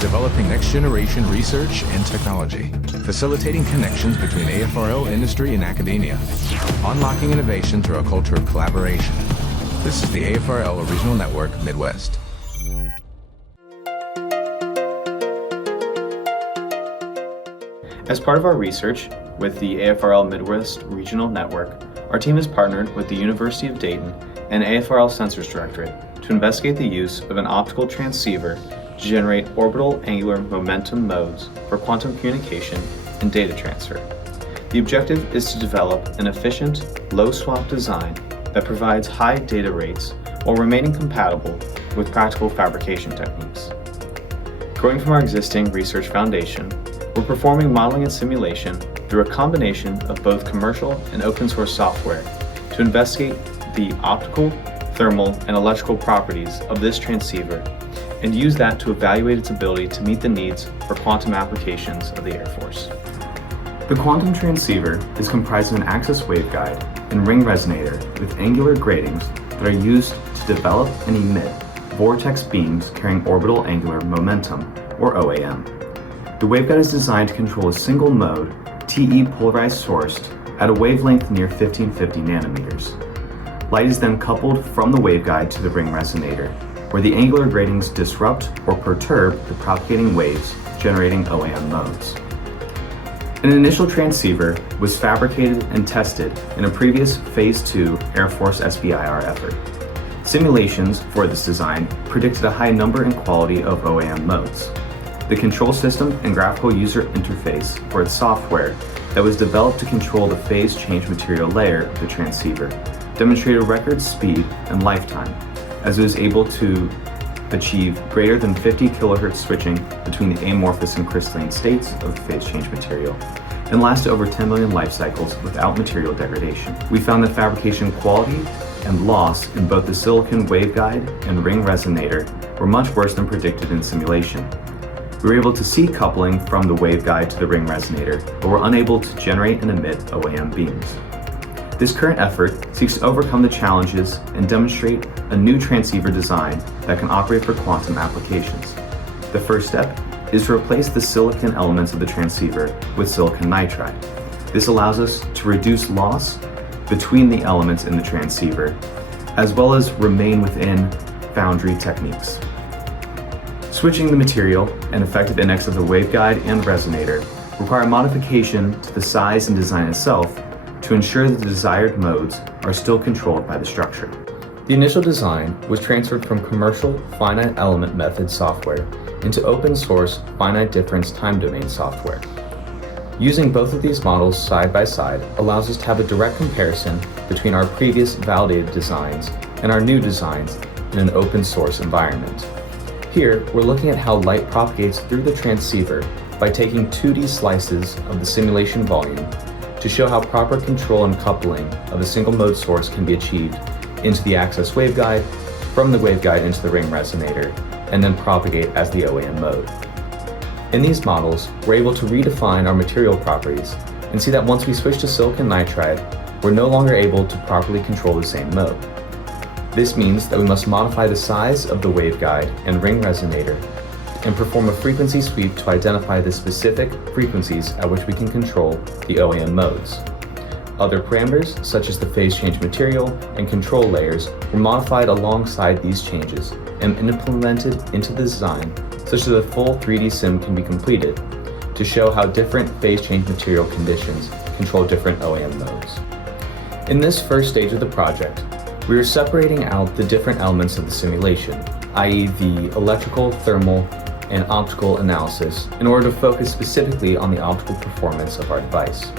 developing next-generation research and technology, facilitating connections between AFRL industry and academia, unlocking innovation through a culture of collaboration. This is the AFRL Regional Network Midwest. As part of our research with the AFRL Midwest Regional Network, our team has partnered with the University of Dayton and AFRL Sensors Directorate to investigate the use of an optical transceiver to generate orbital angular momentum modes for quantum communication and data transfer. The objective is to develop an efficient, low-swap design that provides high data rates while remaining compatible with practical fabrication techniques. Growing from our existing research foundation, we're performing modeling and simulation through a combination of both commercial and open source software to investigate the optical, thermal, and electrical properties of this transceiver and use that to evaluate its ability to meet the needs for quantum applications of the Air Force. The quantum transceiver is comprised of an access waveguide and ring resonator with angular gratings that are used to develop and emit vortex beams carrying orbital angular momentum, or OAM. The waveguide is designed to control a single mode, TE polarized sourced, at a wavelength near 1550 nanometers. Light is then coupled from the waveguide to the ring resonator, where the angular gratings disrupt or perturb the propagating waves, generating OAM modes. An initial transceiver was fabricated and tested in a previous Phase 2 Air Force SBIR effort. Simulations for this design predicted a high number and quality of OAM modes. The control system and graphical user interface for its software that was developed to control the phase change material layer of the transceiver demonstrated record speed and lifetime, as it was able to achieve greater than 50 kHz switching between the amorphous and crystalline states of the phase change material, and lasted over 10 million life cycles without material degradation. We found that fabrication quality and loss in both the silicon waveguide and ring resonator were much worse than predicted in simulation. We were able to see coupling from the waveguide to the ring resonator, but were unable to generate and emit OAM beams. This current effort seeks to overcome the challenges and demonstrate a new transceiver design that can operate for quantum applications. The first step is to replace the silicon elements of the transceiver with silicon nitride. This allows us to reduce loss between the elements in the transceiver, as well as remain within foundry techniques. Switching the material and effective index of the waveguide and resonator require modification to the size and design itself to ensure that the desired modes are still controlled by the structure. The initial design was transferred from commercial finite element method software into open source finite difference time domain software. Using both of these models side by side allows us to have a direct comparison between our previous validated designs and our new designs in an open source environment. Here, we're looking at how light propagates through the transceiver by taking 2D slices of the simulation volume to show how proper control and coupling of a single mode source can be achieved into the access waveguide, from the waveguide into the ring resonator, and then propagate as the OAM mode. In these models, we're able to redefine our material properties and see that once we switch to silicon nitride, we're no longer able to properly control the same mode. This means that we must modify the size of the waveguide and ring resonator and perform a frequency sweep to identify the specific frequencies at which we can control the OAM modes. Other parameters, such as the phase change material and control layers, were modified alongside these changes and implemented into the design such that a full 3D sim can be completed to show how different phase change material conditions control different OAM modes. In this first stage of the project, we are separating out the different elements of the simulation, i.e. the electrical, thermal, and optical analysis, in order to focus specifically on the optical performance of our device.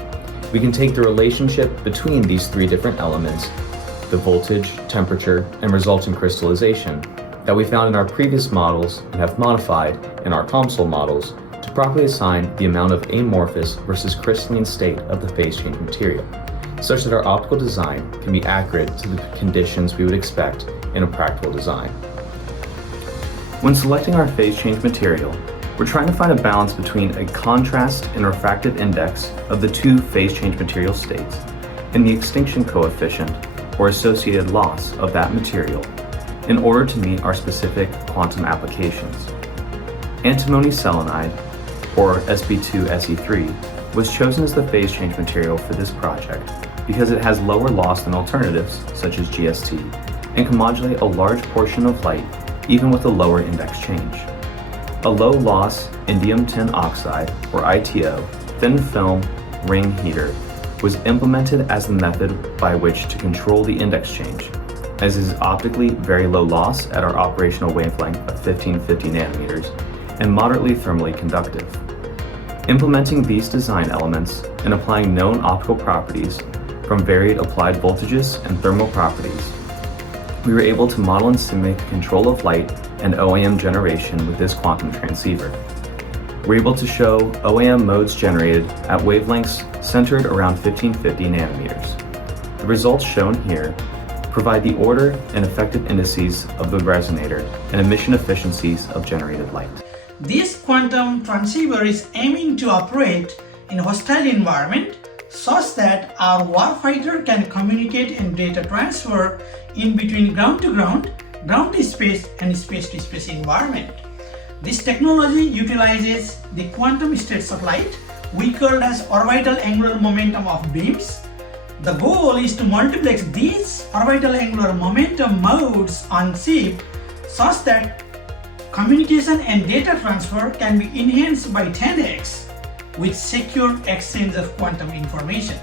We can take the relationship between these three different elements, the voltage, temperature, and resultant crystallization, that we found in our previous models and have modified in our COMSOL models to properly assign the amount of amorphous versus crystalline state of the phase change material, such that our optical design can be accurate to the conditions we would expect in a practical design. When selecting our phase change material, we're trying to find a balance between a contrast and refractive index of the two phase change material states and the extinction coefficient or associated loss of that material in order to meet our specific quantum applications. Antimony selenide, or Sp2Se3, was chosen as the phase change material for this project because it has lower loss than alternatives, such as GST, and can modulate a large portion of light even with a lower index change. A low-loss indium tin oxide, or ITO, thin film ring heater was implemented as the method by which to control the index change, as it is optically very low loss at our operational wavelength of 1550 nanometers and moderately thermally conductive. Implementing these design elements and applying known optical properties from varied applied voltages and thermal properties, we were able to model and simulate the control of light and OAM generation with this quantum transceiver. We're able to show OAM modes generated at wavelengths centered around 1550 nanometers. The results shown here provide the order and effective indices of the resonator and emission efficiencies of generated light. This quantum transceiver is aiming to operate in a hostile environment such that our warfighter can communicate and data transfer in between ground-to-ground, ground-to-space, and space-to-space environment. This technology utilizes the quantum states of light, we call as orbital angular momentum of beams. The goal is to multiplex these orbital angular momentum modes on chip such that communication and data transfer can be enhanced by 10x with secure exchange of quantum information.